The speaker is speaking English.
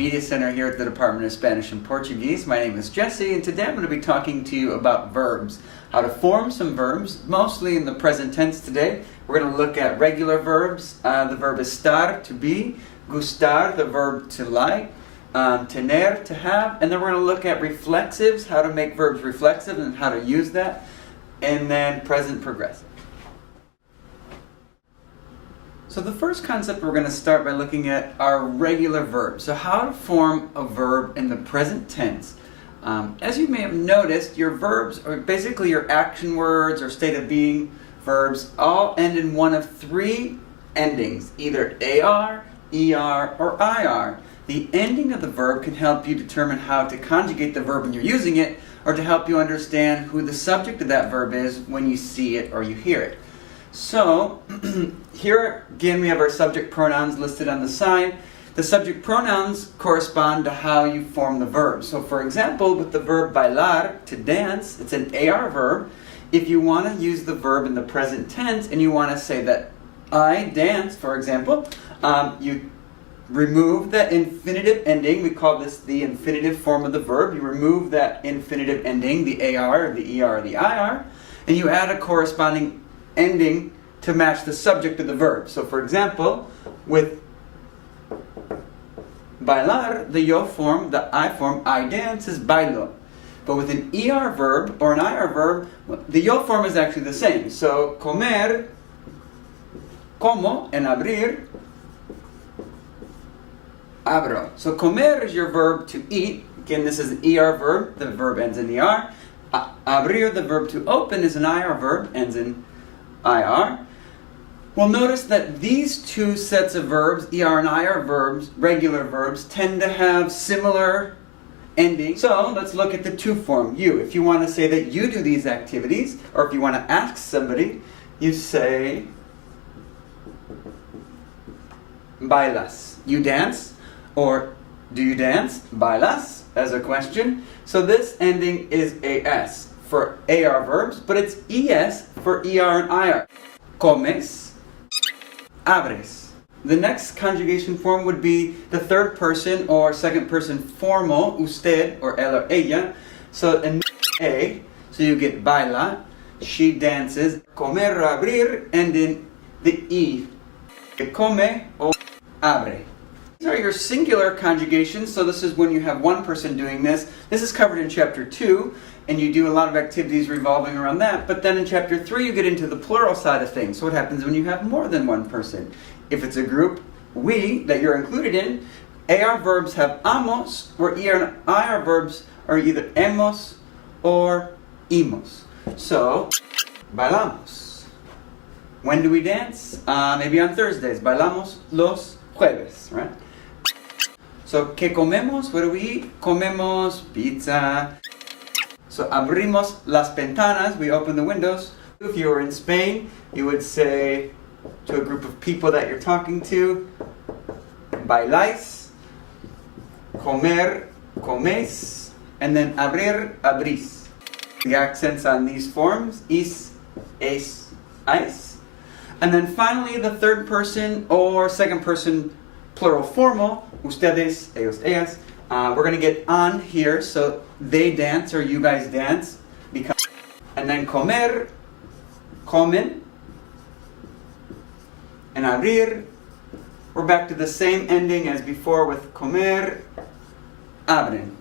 Media Center here at the Department of Spanish and Portuguese. My name is Jesse, and today I'm going to be talking to you about verbs. How to form some verbs, mostly in the present tense today. We're going to look at regular verbs. The verb estar, to be, gustar, the verb to like, tener, to have, and then we're going to look at reflexives, how to make verbs reflexive and how to use that, and then present progressive. So the first concept, we're going to start by looking at our regular verbs. So how to form a verb in the present tense. As you may have noticed, your verbs, or basically your action words or state of being verbs, all end in one of three endings, either AR, ER, or IR. The ending of the verb can help you determine how to conjugate the verb when you're using it, or to help you understand who the subject of that verb is when you see it or you hear it. So, here again we have our subject pronouns listed on the side. The subject pronouns correspond to how you form the verb. So for example, with the verb bailar, to dance, it's an AR verb. If you want to use the verb in the present tense and you want to say that I dance, for example, you remove that infinitive ending. We call this the infinitive form of the verb. You remove that infinitive ending, the AR, or the ER, or the IR, and you add a corresponding ending to match the subject of the verb. So for example, with bailar, the yo form, the I form, I dance, is bailo. But with an ER verb or an IR verb, the yo form is actually the same. So comer, como, and abrir, abro. So comer is your verb to eat. Again, this is an ER verb. The verb ends in ER. Abrir, the verb to open, is an IR verb, ends in IR. Well, notice that these two sets of verbs, ER and IR verbs, regular verbs, tend to have similar endings. So let's look at the to form, you. If you want to say that you do these activities, or if you want to ask somebody, you say bailas. You dance, or do you dance? Bailas, as a question. So this ending is AS for AR verbs, but it's ES for ER and IR. Comes, abres. The next conjugation form would be the third person or second person formal, usted or él or ella. So in A, so you get baila, she dances, comer or abrir, and in the E, come or abre. These are your singular conjugations, so this is when you have one person doing this. This is covered in Chapter 2, and you do a lot of activities revolving around that. But then in Chapter 3, you get into the plural side of things. So what happens when you have more than one person? If it's a group, we, that you're included in, AR verbs have amos, where ER and IR verbs are either hemos or imos. So, bailamos. When do we dance? Maybe on Thursdays. Bailamos los jueves, right? So, ¿qué comemos? What do we eat? Comemos pizza. So, abrimos las ventanas. We open the windows. If you were in Spain, you would say to a group of people that you're talking to, bailáis, comer, coméis, and then abrir, abrís. The accents on these forms, is, es, ais. And then finally, the third person or second person plural formal, ustedes, ellos, ellas. We're going to get on here, so they dance or you guys dance. And then comer, comen. And abrir, we're back to the same ending as before with comer, abren.